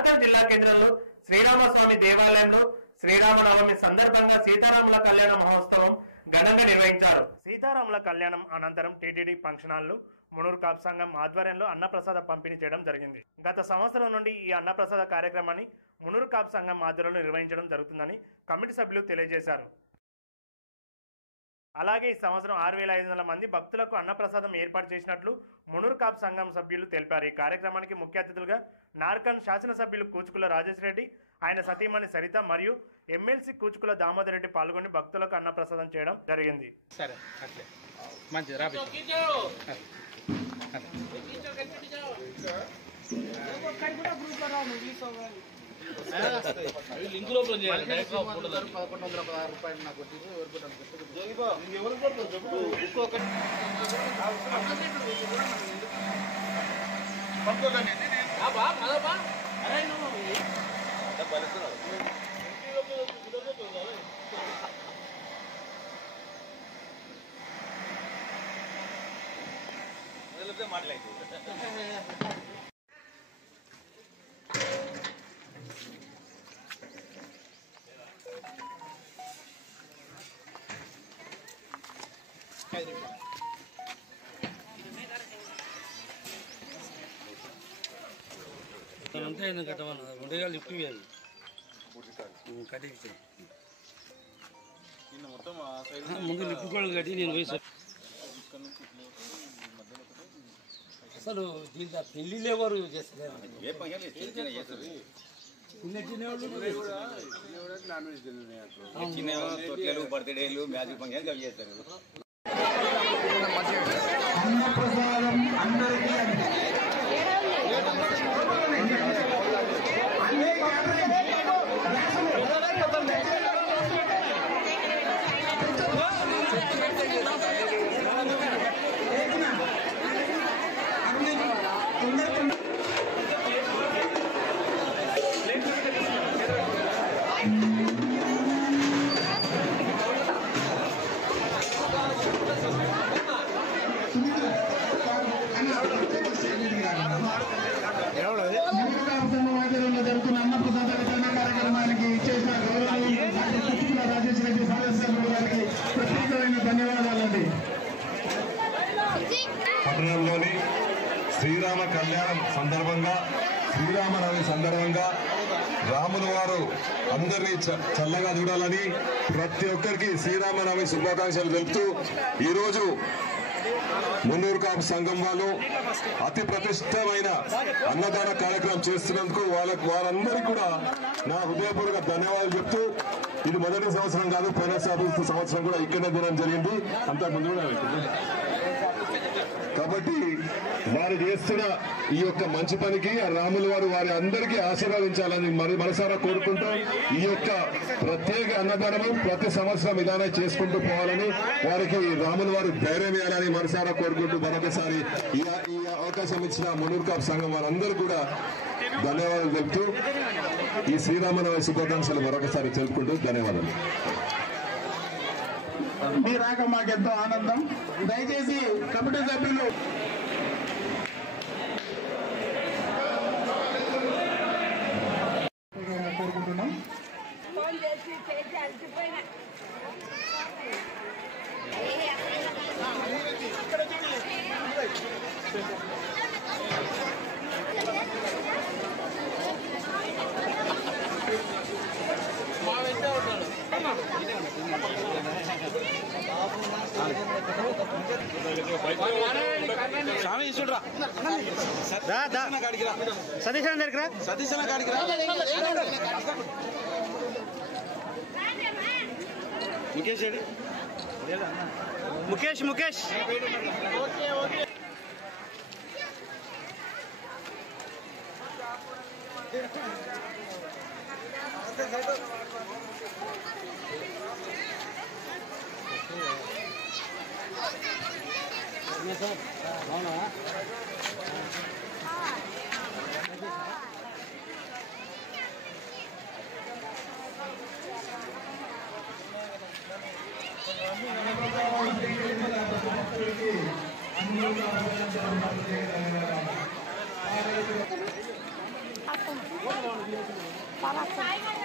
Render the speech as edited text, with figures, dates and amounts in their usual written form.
నార్కల్ జిల్లా కేంద్రంలో శ్రీరామస్వామి దేవాలయంలో శ్రీరామనవమి సందర్భంగా సీతారాముల కళ్యాణ మహోత్సవం ఘనంగా నిర్వహించారు. సీతారాముల కళ్యాణం అనంతరం టీటీడీ ఫంక్షన్ హాల్లో మునూరు కాపు సంఘం ఆధ్వర్యంలో అన్నప్రసాద పంపిణీ చేయడం జరిగింది. గత సంవత్సరం నుండి ఈ అన్నప్రసాద కార్యక్రమాన్ని మునూరు కాపు సంఘం ఆధ్వర్యంలో నిర్వహించడం జరుగుతుందని కమిటీ సభ్యులు తెలియజేశారు. అలాగే ఈ సంవత్సరం 6500 మంది భక్తులకు అన్నప్రసాదం ఏర్పాటు చేసినట్లు మునూరు కాపు సంఘం సభ్యులు తెలిపారు. ఈ కార్యక్రమానికి ముఖ్య అతిథులుగా నార్కల్ శాసనసభ్యులు కూచుకుల రాజేష్ రెడ్డి, ఆయన సతీమణి సరిత మరియు ఎమ్మెల్సీ కూచుకుల దామోదర్ రెడ్డి పాల్గొని భక్తులకు అన్నప్రసాదం చేయడం జరిగింది. లింక్ లోపల చేయాలి. డైరెక్ట్ 1116 రూపాయలు నాకు మాట్లాడుతూ అంతే కట్టమన్నా ఉండేగా లిఫ్ట్ కట్టి ముందు లిఫ్ట్ కూడా కట్టి నేను పోయి అసలు దీంట్లో పెళ్ళిళ్ళు ఎవరు చేస్తారు? బర్త్డేలు మ్యాజిక్ ఫంక్షన్ అవి చేస్తారు. జరుగుతున్న అన్నప్రసాద వితరణ కార్యక్రమానికి ఇచ్చేసిన రాజేష్ రెడ్డి సదస్సులు గారికి ప్రత్యేకమైన ధన్యవాదాలండి. పట్టణంలోని శ్రీరామ కళ్యాణం సందర్భంగా, శ్రీరామనవమి సందర్భంగా రాముల వారు అందరినీ చల్లగా చూడాలని ప్రతి ఒక్కరికి శ్రీరామనవమి శుభాకాంక్షలు తెలుపుతూ ఈరోజు మున్నూరు కాపు సంఘం వాళ్ళు అతి ప్రతిష్టమైన అన్నదాన కార్యక్రమం చేస్తున్నందుకు వారందరికీ కూడా నా హృదయపూర్వక ధన్యవాదాలు చెప్తూ, ఇది మొదటి సంవత్సరం కాదు, పోయిన సంవత్సరం కూడా ఇక్కడనే తినడం జరిగింది, అంతా ముందు కూడా. కాబట్టి వారు చేస్తున్న ఈ యొక్క మంచి పనికి రాముల వారు వారి అందరికీ ఆశీర్వదించాలని మనసారా కోరుకుంటూ, ఈ యొక్క ప్రత్యేక అన్నదానము ప్రతి సంవత్సరం ఇలానే చేసుకుంటూ పోవాలని వారికి రాముల వారు ధైర్యం ఇవ్వాలని మనసారా కోరుకుంటూ మరొకసారి ఈ అవకాశం ఇచ్చిన మునూరు కాపు సంఘం వారందరూ కూడా ధన్యవాదాలు తెలుపుతూ ఈ శ్రీరామనవమి శుభాకాంక్షలు మరొకసారి తెలుపుకుంటూ ధన్యవాదాలు. మీ రాక మాకెంతో ఆనందం. దయచేసి కమిటీ సభ్యులు కోరుకుంటున్నాం. సతీష్ అన్న దగ్గర సతీష్ అన్న కాడికి ముఖేష్ ముఖేష్ అవునా అన్ని Gracias.